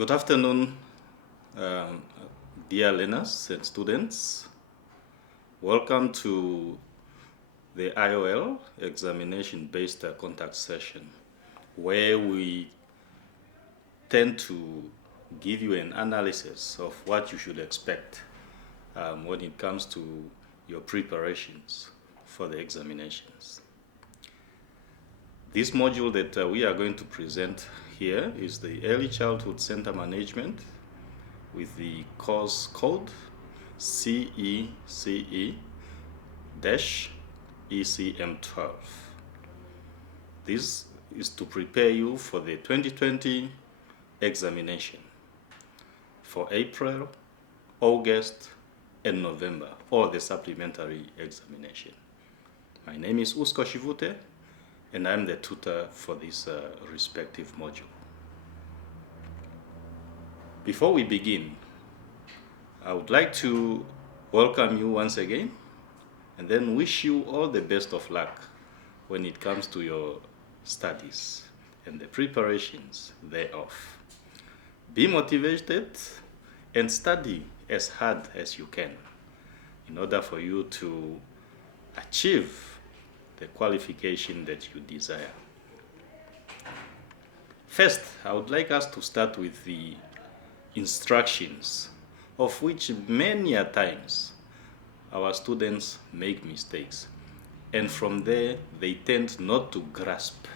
Good afternoon, um, dear learners and students. Welcome to the IOL examination-based contact session, where we tend to give you an analysis of what you should expect when it comes to your preparations for the examinations. This module that we are going to present here is the Early Childhood Center Management with the course code CECE-ECM12. This is to prepare you for the 2020 examination for April, August, and November, or the supplementary examination. My name is Usko Shivute, and I'm the tutor for this respective module. Before we begin, I would like to welcome you once again and then wish you all the best of luck when it comes to your studies and the preparations thereof. Be motivated and study as hard as you can in order for you to achieve the qualification that you desire. First, I would like us to start with the instructions, of which many a times our students make mistakes, and from there they tend not to grasp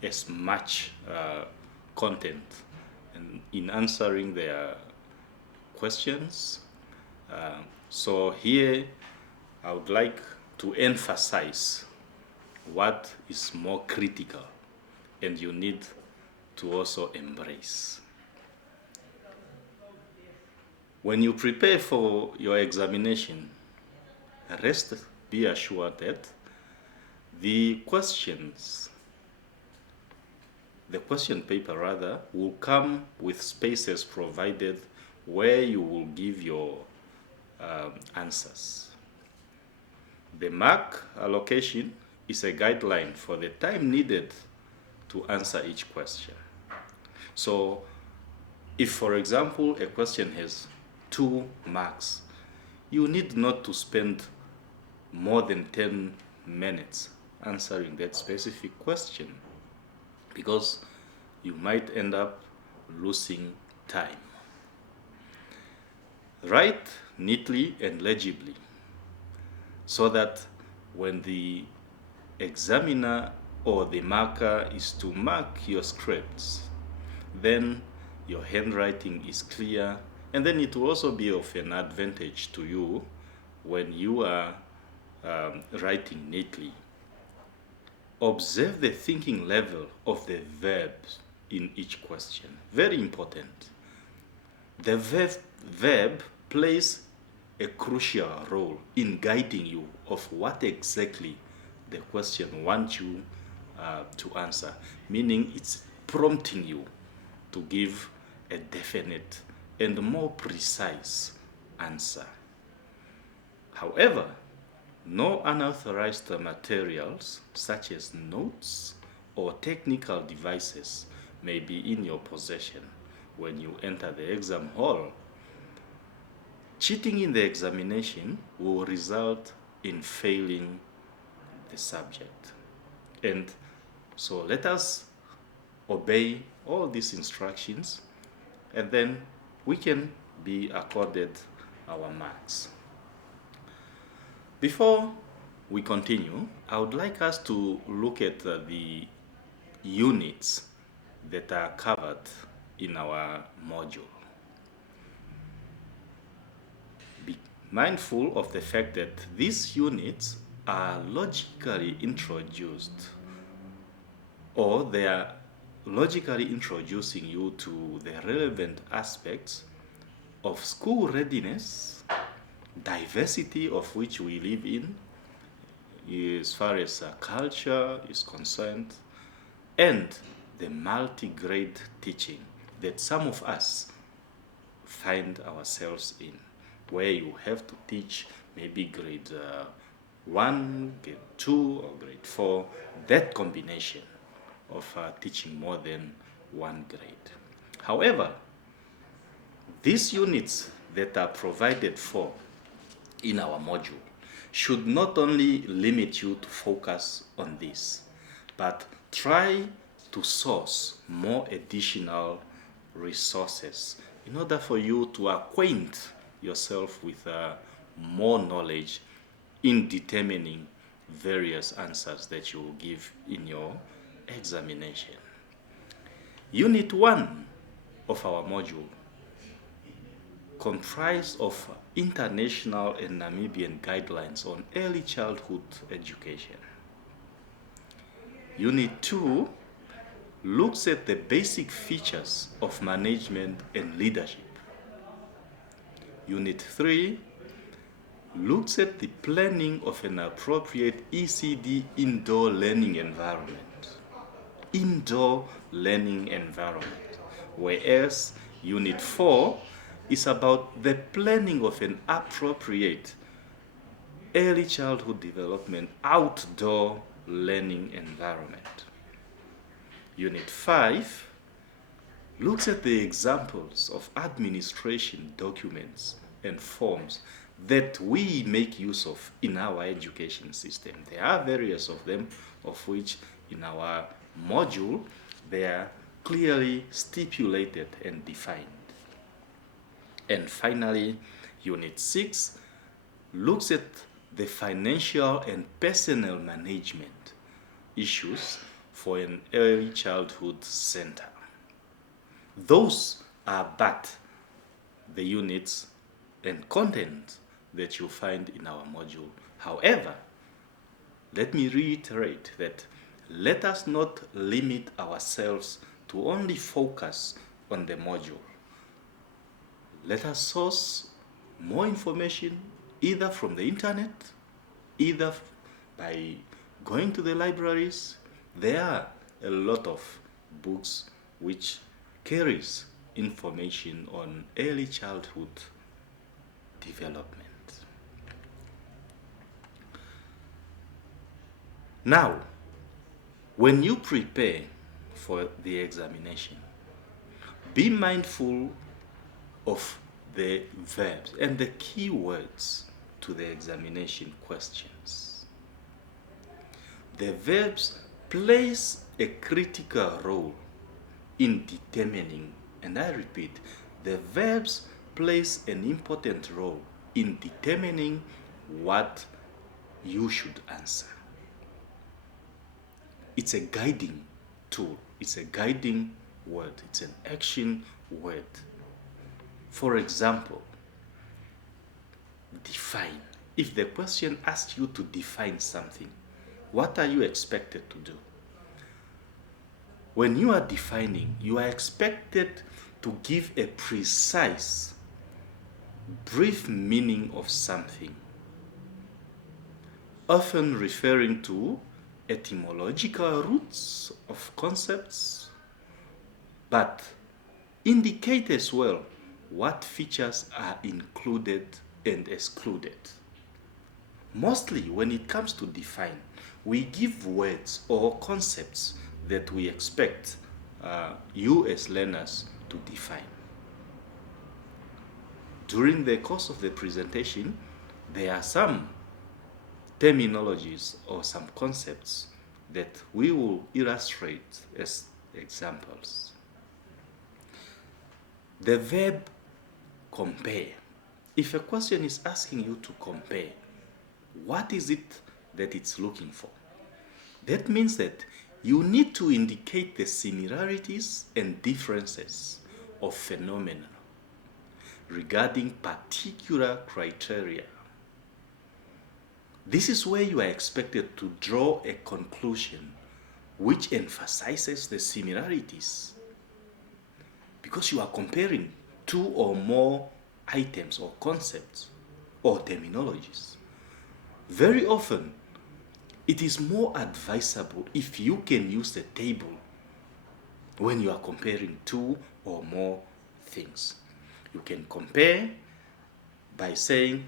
as much content in answering their questions. So here I would like to emphasize what is more critical and you need to also embrace. When you prepare for your examination, be assured that the question paper rather, will come with spaces provided where you will give your answers. The mark allocation is a guideline for the time needed to answer each question. So if, for example, a question has 2 marks, you need not to spend more than 10 minutes answering that specific question, because you might end up losing time. Write neatly and legibly so that when the examiner or the marker is to mark your scripts, then your handwriting is clear, and then it will also be of an advantage to you when you are writing neatly. Observe the thinking level of the verbs in each question. Very important. The verb plays a crucial role in guiding you of what exactly the question wants you to answer, meaning it's prompting you to give a definite and more precise answer. However, no unauthorized materials such as notes or technical devices may be in your possession when you enter the exam hall. Cheating in the examination will result in failing the subject. And so let us obey all these instructions, and then we can be accorded our marks. Before we continue, I would like us to look at the units that are covered in our module. Be mindful of the fact that these units are logically introduced, or they are logically introducing you to the relevant aspects of school readiness, diversity of which we live in as far as culture is concerned, and the multi-grade teaching that some of us find ourselves in, where you have to teach maybe grade 1, grade 2, or grade 4, that combination of teaching more than one grade. However, These units that are provided for in our module should not only limit you to focus on this, but try to source more additional resources in order for you to acquaint yourself with more knowledge in determining various answers that you will give in your examination. Unit 1 of our module comprised of international and Namibian guidelines on early childhood education. Unit 2 looks at the basic features of management and leadership. Unit 3 looks at the planning of an appropriate ECD indoor learning environment. Indoor learning environment. Whereas Unit 4 is about the planning of an appropriate early childhood development outdoor learning environment. Unit 5 looks at the examples of administration documents and forms that we make use of in our education system. There are various of them, of which in our module they are clearly stipulated and defined. And finally, Unit 6 looks at the financial and personnel management issues for an early childhood center. Those are but the units and content that you find in our module. However, let me reiterate that let us not limit ourselves to only focus on the module. Let us source more information either from the internet, either by going to the libraries. There are a lot of books which carries information on early childhood development. Now, when you prepare for the examination, be mindful of the verbs and the key words to the examination questions. The verbs plays a critical role in determining, and I repeat, the verbs plays an important role in determining what you should answer. It's a guiding tool, it's a guiding word, it's an action word. For example, define. If the question asks you to define something, what are you expected to do? When you are defining, you are expected to give a precise, brief meaning of something, often referring to etymological roots of concepts, but indicate as well what features are included and excluded. Mostly when it comes to define, we give words or concepts that we expect you as learners to define. During the course of the presentation, there are some terminologies or some concepts that we will illustrate as examples. The verb compare. If a question is asking you to compare, what is it that it's looking for? That means that you need to indicate the similarities and differences of phenomena regarding particular criteria. This is where you are expected to draw a conclusion which emphasizes the similarities, because you are comparing two or more items or concepts or terminologies. Very often, it is more advisable if you can use the table when you are comparing two or more things. You can compare by saying,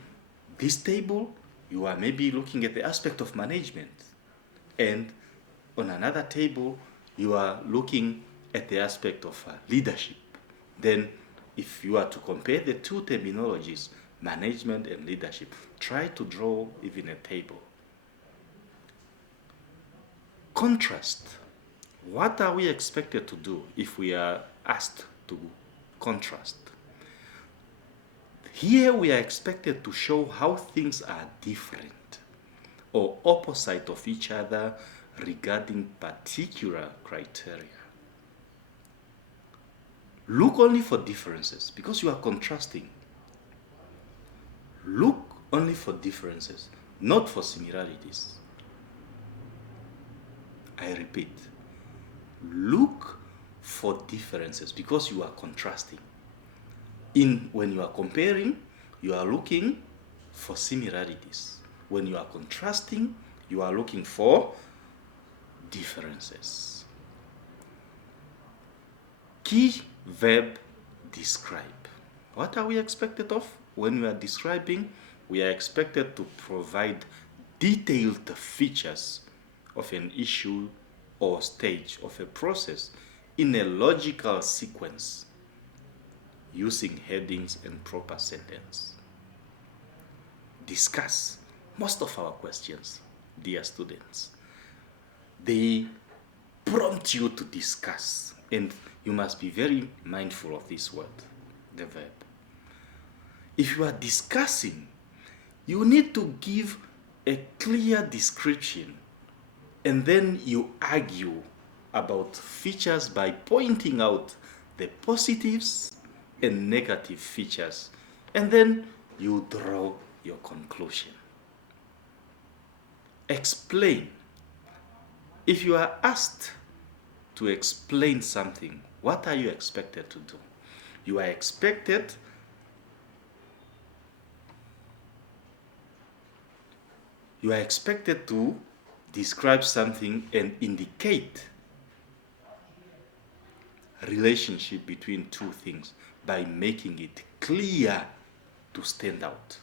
this table, you are maybe looking at the aspect of management, and on another table, you are looking at the aspect of leadership. Then if you are to compare the two terminologies, management and leadership, try to draw even a table. Contrast. What are we expected to do if we are asked to contrast? Here we are expected to show how things are different or opposite of each other regarding particular criteria. Look only for differences because you are contrasting. Look only for differences, not for similarities. I repeat, look for differences because you are contrasting. When you are comparing, you are looking for similarities. When you are contrasting, you are looking for differences. Key verb describe. What are we expected of? When we are describing, we are expected to provide detailed features of an issue or stage of a process in a logical sequence using headings and proper sentence. Discuss. Most of our questions, dear students, they prompt you to discuss, and you must be very mindful of this word, the verb. If you are discussing, you need to give a clear description, and then you argue about features by pointing out the positives and negative features, and then you draw your conclusion. Explain. If you are asked to explain something, what are you expected to do? You are expected to describe something and indicate relationship between two things by making it clear to stand out.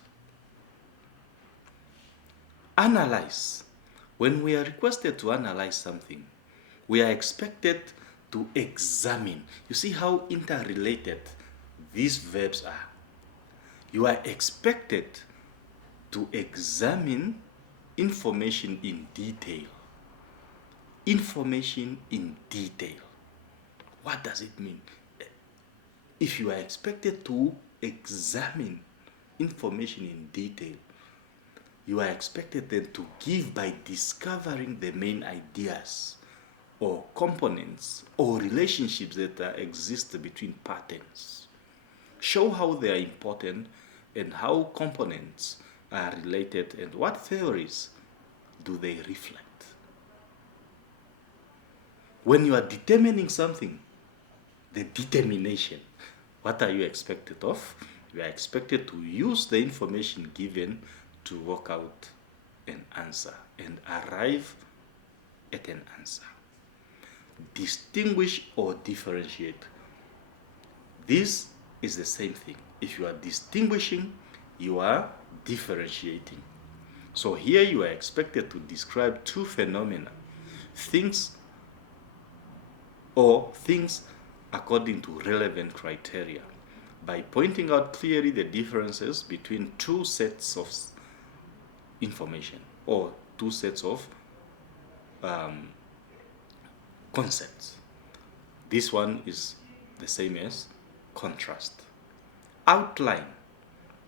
Analyze. When we are requested to analyze something, we are expected to examine. You see how interrelated these verbs are. You are expected to examine information in detail. Information in detail. What does it mean? If you are expected to examine information in detail, you are expected then to give by discovering the main ideas or components or relationships that exist between patterns. Show how they are important and how components are related and what theories do they reflect. When you are determining something, the determination, what are you expected of? You are expected to use the information given to work out an answer and arrive at an answer. Distinguish or differentiate. This is the same thing. If you are distinguishing, you are differentiating. So here you are expected to describe two phenomena, things according to relevant criteria, by pointing out clearly the differences between two sets of information or two sets of concepts. This one is the same as contrast. Outline.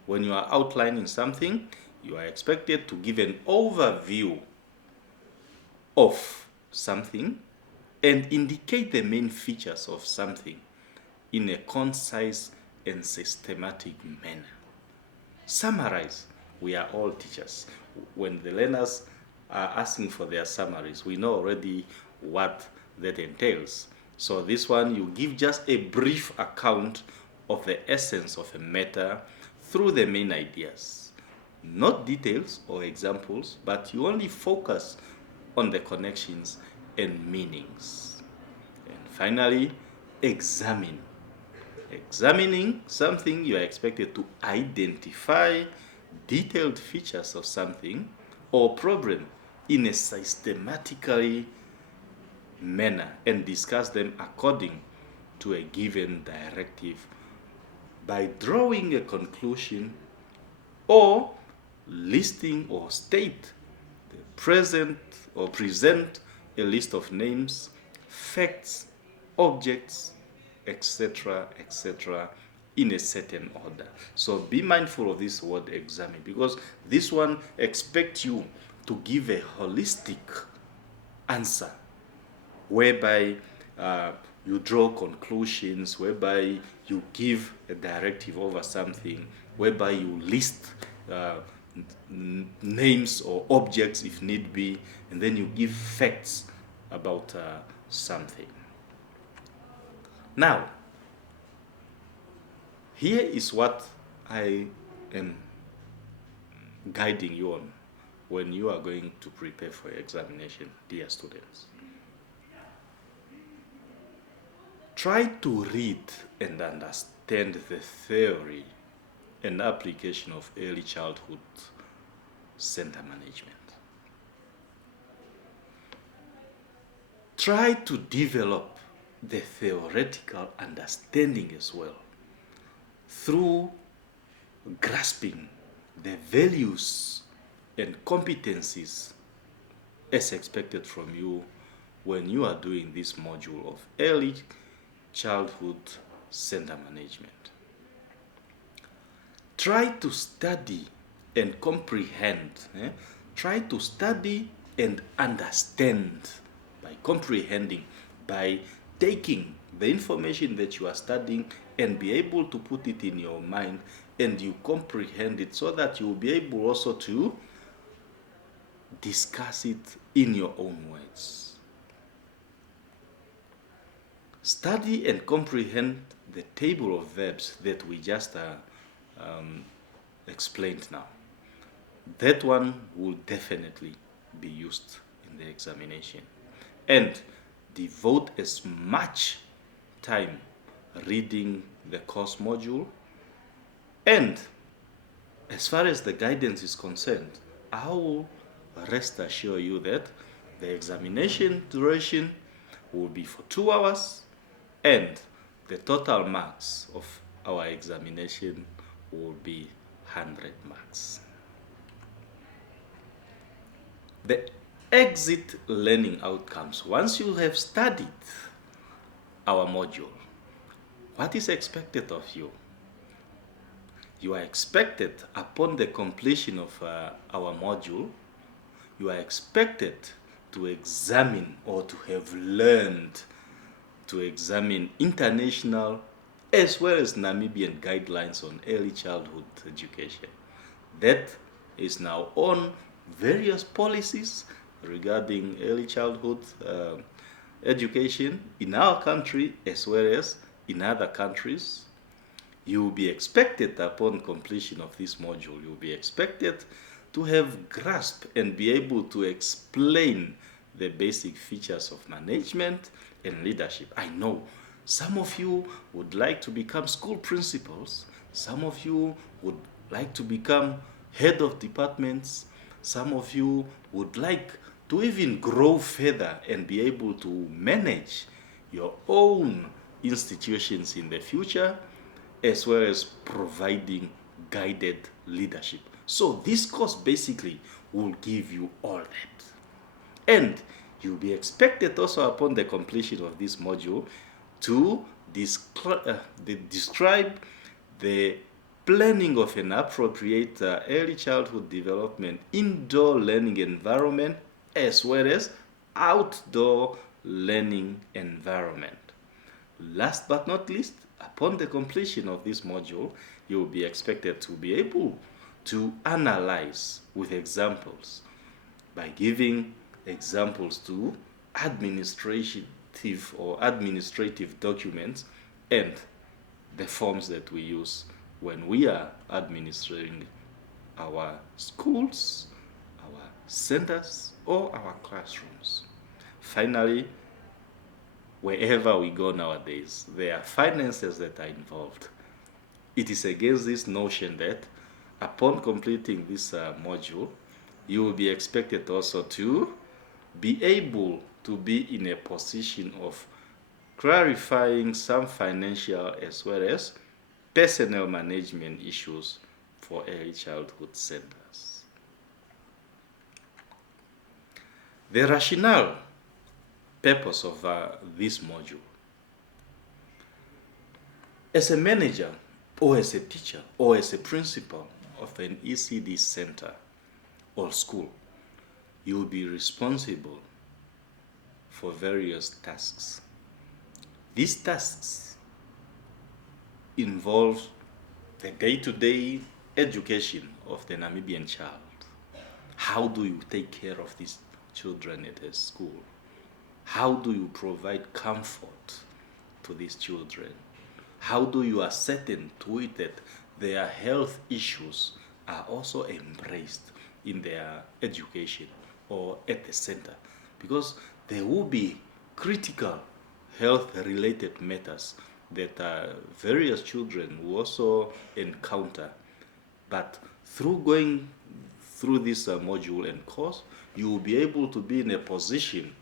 When you are outlining something, you are expected to give an overview of something and indicate the main features of something in a concise and systematic manner. Summarize. We are all teachers. When the learners are asking for their summaries, we know already what that entails. So this one, you give just a brief account of the essence of a matter through the main ideas. Not details or examples, but you only focus on the connections and meanings. And finally, examine. Examining something, you are expected to identify detailed features of something or problem in a systematically manner and discuss them according to a given directive by drawing a conclusion or listing or state the present or present a list of names, facts, objects, etc., etc., in a certain order. So be mindful of this word examine, because this one expects you to give a holistic answer whereby you draw conclusions, whereby you give a directive over something, whereby you list uh, names or objects if need be, and then you give facts about something. Now, here is what I am guiding you on when you are going to prepare for your examination, dear students. Try to read and understand the theory and application of early childhood center management. Try to develop the theoretical understanding as well through grasping the values and competencies as expected from you when you are doing this module of early childhood center management. Try to study and comprehend. Try to study and understand by comprehending, by taking the information that you are studying and be able to put it in your mind and you comprehend it, so that you will be able also to discuss it in your own words. Study and comprehend the table of verbs that we just explained now. That one will definitely be used in the examination. And devote as much time reading the course module. And as far as the guidance is concerned, I will rest assure you that the examination duration will be for 2 hours, and the total marks of our examination will be 100 marks. The exit learning outcomes. Once you have studied our module, what is expected of you? You are expected, upon the completion of our module, you are expected to examine or to have learned to examine international as well as Namibian guidelines on early childhood education. That is now on various policies regarding early childhood education in our country as well as in other countries. You will be expected, upon completion of this module, you will be expected to have grasped and be able to explain the basic features of management and leadership. I know some of you would like to become school principals, some of you would like to become head of departments, some of you would like to even grow further and be able to manage your own institutions in the future, as well as providing guided leadership. So this course basically will give you all that. And you'll be expected also, upon the completion of this module, to describe the planning of an appropriate early childhood development indoor learning environment as well as outdoor learning environment. Last but not least, upon the completion of this module, you will be expected to be able to analyze with examples by giving examples to administrative documents and the forms that we use when we are administering our schools, our centers, or our classrooms. Finally, wherever we go nowadays, there are finances that are involved. It is against this notion that upon completing this module, you will be expected also to be able to be in a position of clarifying some financial as well as personnel management issues for early childhood centers. The rationale purpose of this module. As a manager, or as a teacher, or as a principal of an ECD center or school, you will be responsible for various tasks. These tasks involve the day-to-day education of the Namibian child. How do you take care of these children at a school? How do you provide comfort to these children? How do you ascertain to it that their health issues are also embraced in their education or at the center? Because there will be critical health-related matters that various children will also encounter. But through going through this module and course, you will be able to be in a position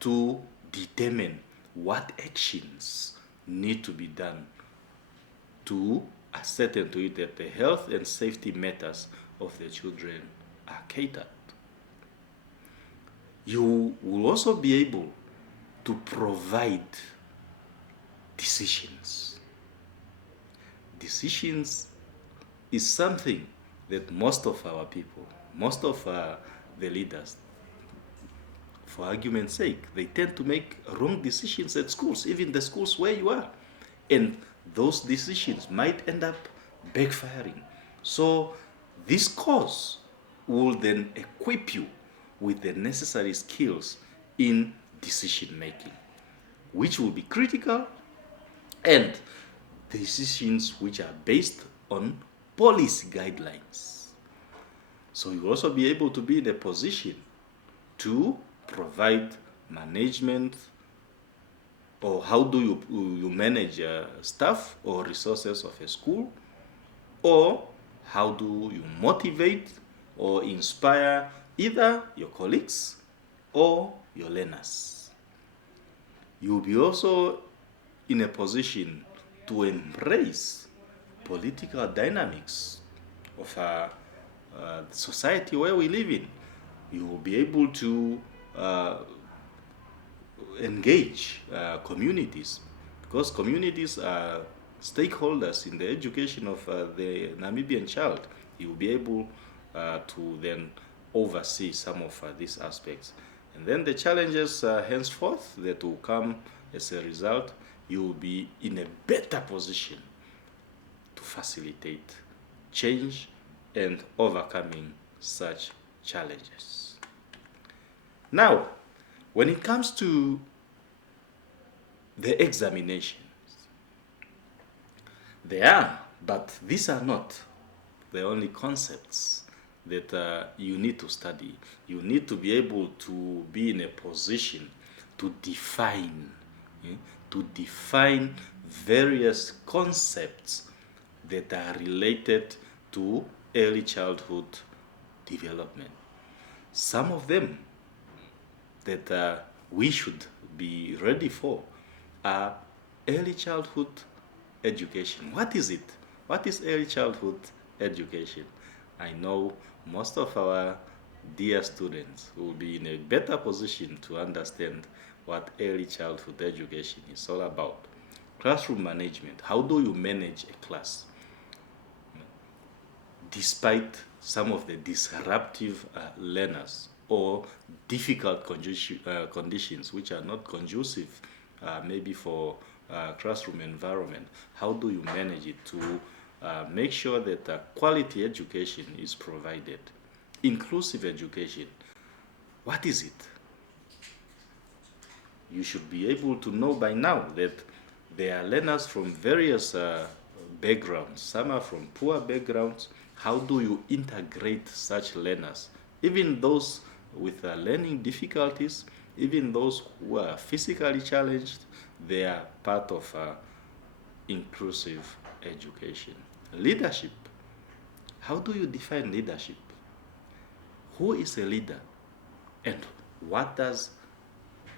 to determine what actions need to be done to ascertain to it that the health and safety matters of the children are catered. You will also be able to provide decisions. Decisions is something that most of our people, most of the leaders, for argument's sake, they tend to make wrong decisions at schools, even the schools where you are. And those decisions might end up backfiring. So this course will then equip you with the necessary skills in decision making, which will be critical, and decisions which are based on policy guidelines. So you'll also be able to be in a position to provide management, or how do you manage staff or resources of a school, or how do you motivate or inspire either your colleagues or your learners. You'll be also in a position to embrace political dynamics of the society where we live in. You will be able to engage communities, because communities are stakeholders in the education of the Namibian child. You will be able to then oversee some of these aspects. And then the challenges henceforth that will come as a result, you will be in a better position to facilitate change and overcoming such challenges. Now, when it comes to the examinations, they are, but these are not the only concepts that you need to study. You need to be able to be in a position to define various concepts that are related to early childhood development. Some of them that we should be ready for are early childhood education. What is it? What is early childhood education? I know most of our dear students will be in a better position to understand what early childhood education is all about. Classroom management. How do you manage a class? Despite some of the disruptive learners or difficult conditions which are not conducive maybe for classroom environment, how do you manage it to make sure that quality education is provided? Inclusive education, what is it? You should be able to know by now that there are learners from various backgrounds. Some are from poor backgrounds. How do you integrate such learners? Even those with learning difficulties, even those who are physically challenged, they are part of inclusive education. Leadership. How do you define leadership? Who is a leader? And what does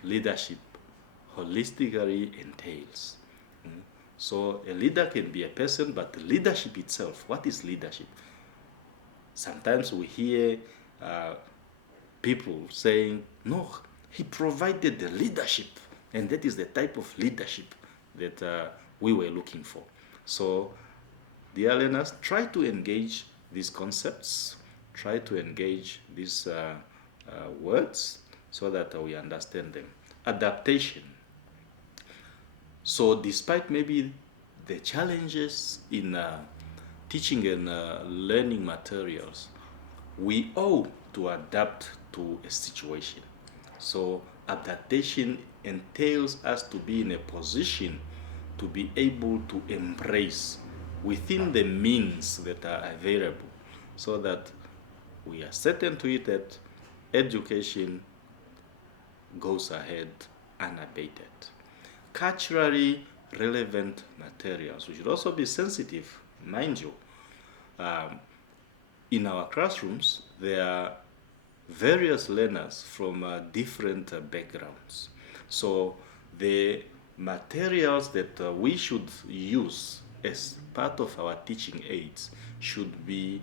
leadership holistically entails? So a leader can be a person, but the leadership itself, what is leadership? Sometimes we hear people saying, no, he provided the leadership, and that is the type of leadership that we were looking for. So, dear learners, try to engage these concepts, try to engage these words so that we understand them. Adaptation. So, despite maybe the challenges in teaching and learning materials, we owe to adapt to a situation. So adaptation entails us to be in a position to be able to embrace within the means that are available, so that we are certain to it that education goes ahead unabated. Culturally relevant materials. We should also be sensitive, mind you. In our classrooms, there are various learners from different backgrounds. So the materials that we should use as part of our teaching aids should be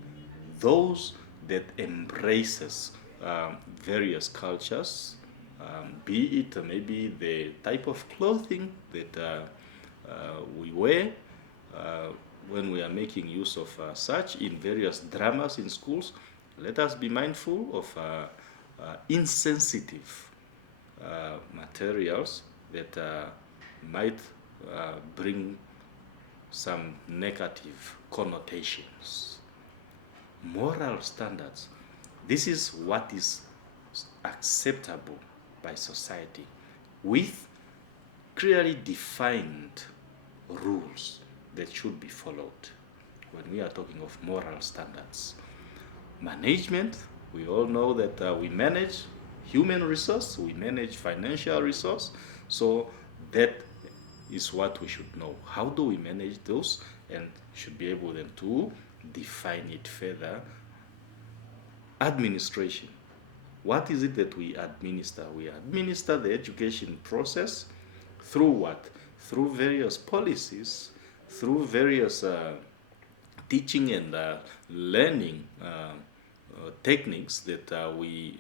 those that embraces various cultures, be it maybe the type of clothing that we wear, when we are making use of such in various dramas in schools. Let us be mindful of insensitive materials that might bring some negative connotations. Moral standards. This is what is acceptable by society with clearly defined rules that should be followed when we are talking of moral standards. Management, we all know that we manage human resource, we manage financial resource, so that is what we should know. How do we manage those, and should be able then to define it further. Administration. What is it that we administer? We administer the education process through what? Through various policies, through various teaching and learning techniques that we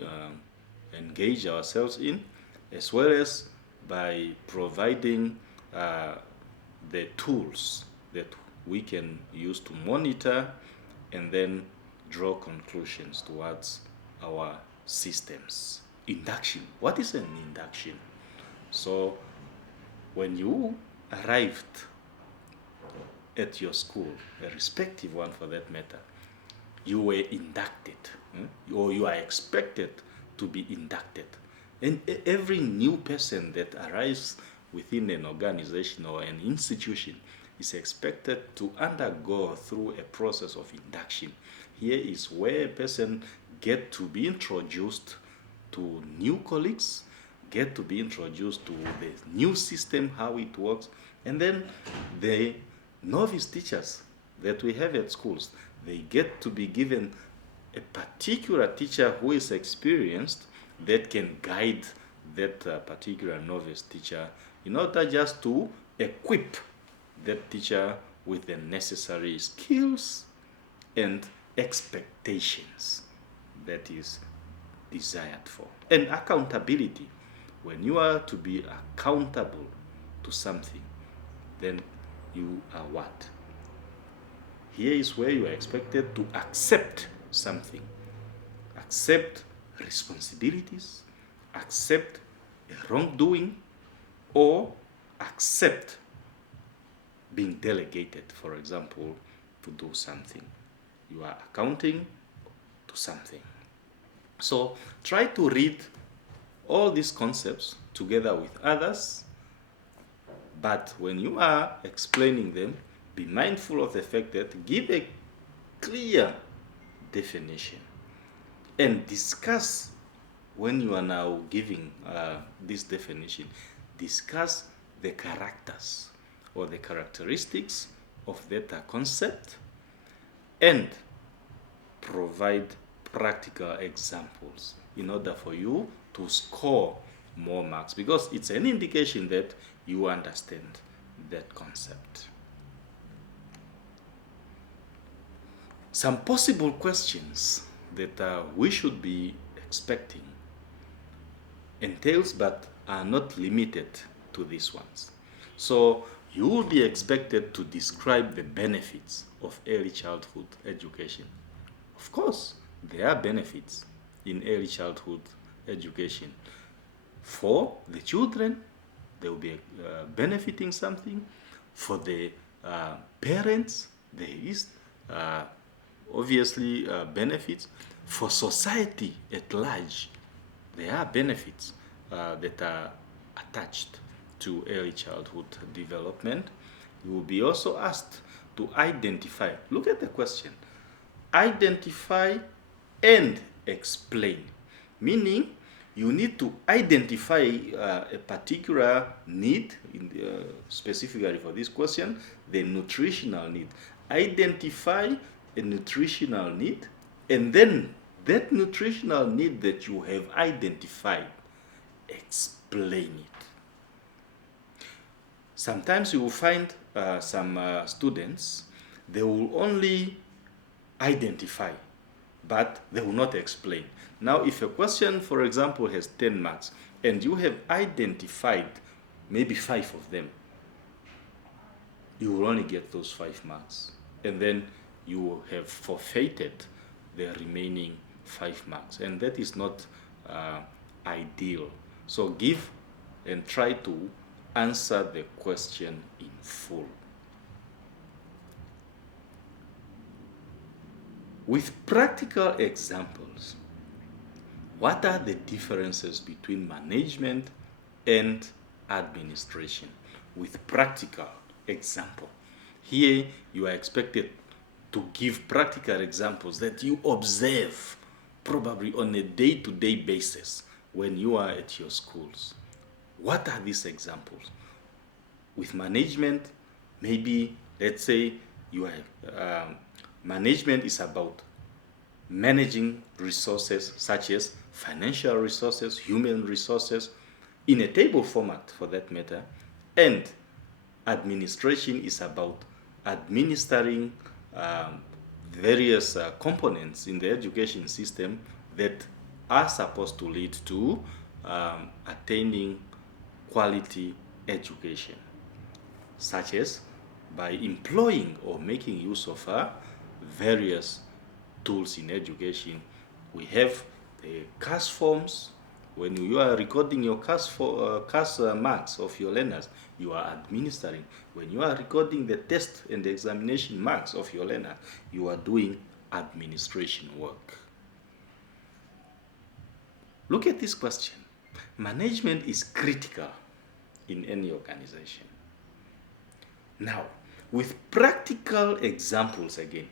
engage ourselves in, as well as by providing the tools that we can use to monitor and then draw conclusions towards our systems. Induction. What is an induction? So when you arrived at your school, a respective one for that matter, you were inducted, or you are expected to be inducted. And every new person that arrives within an organization or an institution is expected to undergo through a process of induction. Here is where a person get to be introduced to new colleagues, get to be introduced to the new system, how it works, and then the novice teachers that we have at schools, they get to be given a particular teacher who is experienced that can guide that particular novice teacher in order just to equip that teacher with the necessary skills and expectations that is desired for. And accountability. When you are to be accountable to something, then you are what? Here is where you are expected to accept something. Accept responsibilities, accept a wrongdoing, or accept being delegated, for example, to do something. You are accounting to something. So try to read all these concepts together with others, but when you are explaining them, be mindful of the fact that give a clear definition and discuss. When you are now giving this definition, discuss the characters or the characteristics of that concept and provide practical examples in order for you to score more marks, because it's an indication that you understand. that concept. Some possible questions that we should be expecting entails, but are not limited to these ones. So you will be expected to describe the benefits of early childhood education. Of course, there are benefits in early childhood education. For the children, they will be benefiting something. For the parents, there is obviously benefits. For society at large, there are benefits that are attached to early childhood development. You will be also asked to identify. Look at the question. Identify and explain. Meaning, you need to identify a particular need, specifically for this question, the nutritional need. Identify a nutritional need, and then that nutritional need that you have identified, explain it. Sometimes you will find some students, they will only identify, but they will not explain. Now, if a question, for example, has 10 marks, and you have identified maybe 5 of them, you will only get those 5 marks. And then you will have forfeited the remaining 5 marks. And that is not ideal. So give and try to answer the question in full. With practical examples, what are the differences between management and administration? With practical example. Here you are expected to give practical examples that you observe probably on a day-to-day basis when you are at your schools. What are these examples? With management, maybe let's say you are management is about managing resources such as financial resources, human resources, in a table format for that matter, and administration is about administering various components in the education system that are supposed to lead to attaining quality education, such as by employing or making use of various tools in education. We have the CAS forms. When you are recording your CAS marks of your learners, you are administering. When you are recording the test and the examination marks of your learner, you are doing administration work. Look at this question. Management is critical in any organization. Now, with practical examples again,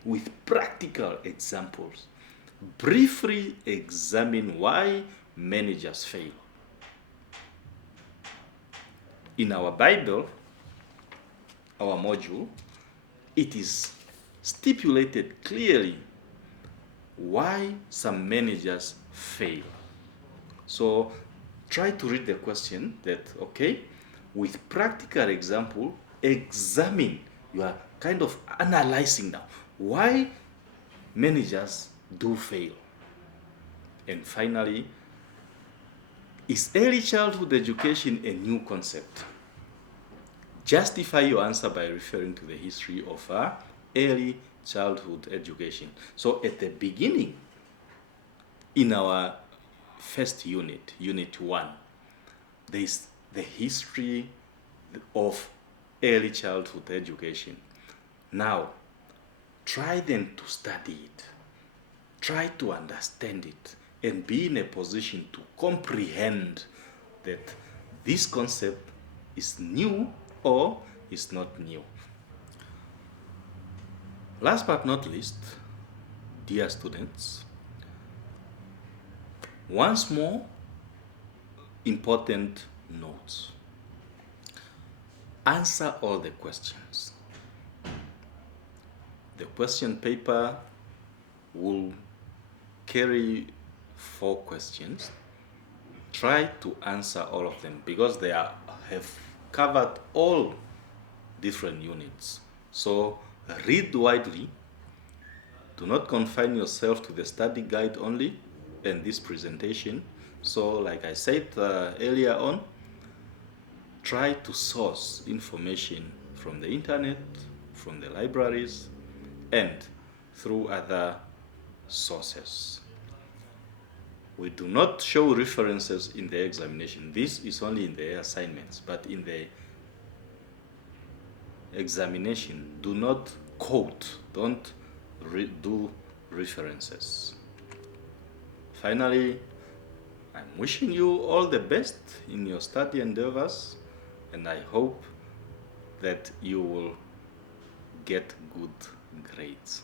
briefly examine why managers fail. In our Bible, our module, it is stipulated clearly why some managers fail. So try to read the question that, okay, with practical example, examine. You are kind of analyzing now why managers do fail. And finally, is early childhood education a new concept? Justify your answer by referring to the history of early childhood education. So at the beginning, in our first unit, Unit 1, there is the history of early childhood education. Now, try then to study it. Try to understand it and be in a position to comprehend that this concept is new or is not new. Last but not least, dear students, once more, important notes. Answer all the questions. The question paper will carry 4 questions. Try to answer all of them because they have covered all different units. So read widely. Do not confine yourself to the study guide only and this presentation. So like I said earlier on, try to source information from the internet, from the libraries, and through other sources. We do not show references in the examination. This is only in the assignments, but in the examination, do not quote, don't do references. Finally, I'm wishing you all the best in your study endeavors, and I hope that you will get good grades.